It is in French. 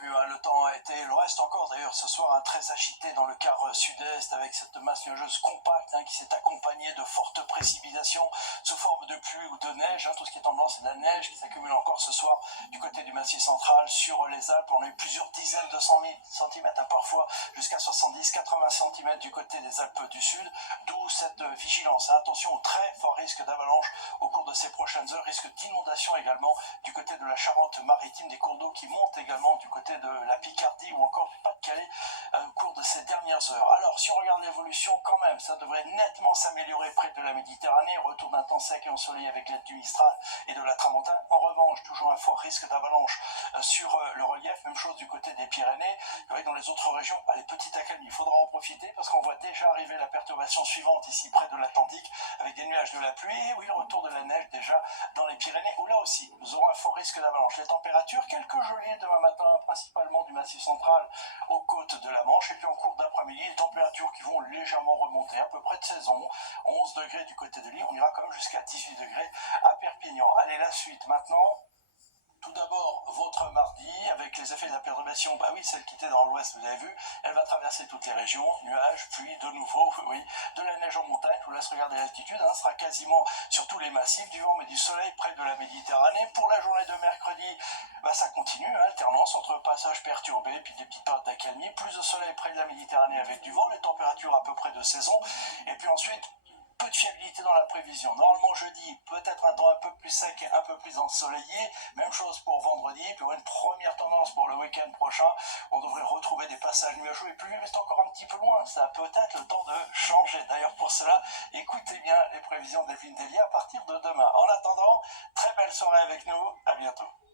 vu, hein, le temps a été, le reste encore d'ailleurs ce soir, très agité dans le quart sud-est avec cette masse nuageuse compacte qui s'est accompagnée de fortes précipitations sous forme de pluie ou de neige. Tout ce qui est en blanc, c'est de la neige qui s'accumule encore ce soir du côté du Massif central sur les Alpes. On a eu plusieurs dizaines de centimètres, parfois jusqu'à 70-80 cm du côté des Alpes du Sud, d'où cette vigilance. Attention au très fort risque d'avalanche au cours de ces prochaines heures, risque d'inondation également du côté de la Charente-Maritime, des cours d'eau qui montent également du côté de la Picardie ou encore du Pas-de-Calais au cours de ces dernières heures. Alors, si on regarde l'évolution, quand même, ça devrait nettement s'améliorer près de la Méditerranée. Retour d'un temps sec et ensoleillé avec l'aide du Mistral et de la Tramontane. En revanche, toujours un fort risque d'avalanche sur le relief. Même chose du côté des Pyrénées. Vous voyez, dans les autres régions, allez, petite accalmie. Il faudra en profiter parce qu'on voit déjà arriver la perturbation suivante ici près de l'Atlantique avec des nuages de la pluie. Et oui, le retour de la neige déjà dans les Pyrénées où là aussi, nous aurons un fort risque d'avalanche. Les températures, quelques gelées demain matin, principalement du Massif central aux côtes de la Manche. Et puis en cours d'après-midi, les températures qui vont légèrement remonter, à peu près de saison. 11 degrés du côté de l'île, on ira quand même jusqu'à 18 degrés à Perpignan. Allez, la suite maintenant. Tout d'abord, votre mardi, avec les effets de la perturbation, bah oui, celle qui était dans l'ouest, vous avez vu, elle va traverser toutes les régions, nuages, pluie, de nouveau, oui, de la neige en montagne, je vous laisse regarder l'altitude, sera quasiment sur tous les massifs, du vent mais du soleil près de la Méditerranée. Pour la journée de mercredi, ça continue, alternance entre passages perturbés, puis des petites périodes d'accalmie, plus de soleil près de la Méditerranée avec du vent, les températures à peu près de saison, et puis ensuite, peu de fiabilité dans la prévision. Normalement jeudi, peut-être un temps un peu plus sec et un peu plus ensoleillé. Même chose pour vendredi. Puis on a une première tendance pour le week-end prochain. On devrait retrouver des passages nuageux et pluvieux, mais c'est encore un petit peu loin. Ça a peut-être le temps de changer. D'ailleurs pour cela, écoutez bien les prévisions d'Evelyne Delia à partir de demain. En attendant, très belle soirée avec nous. À bientôt.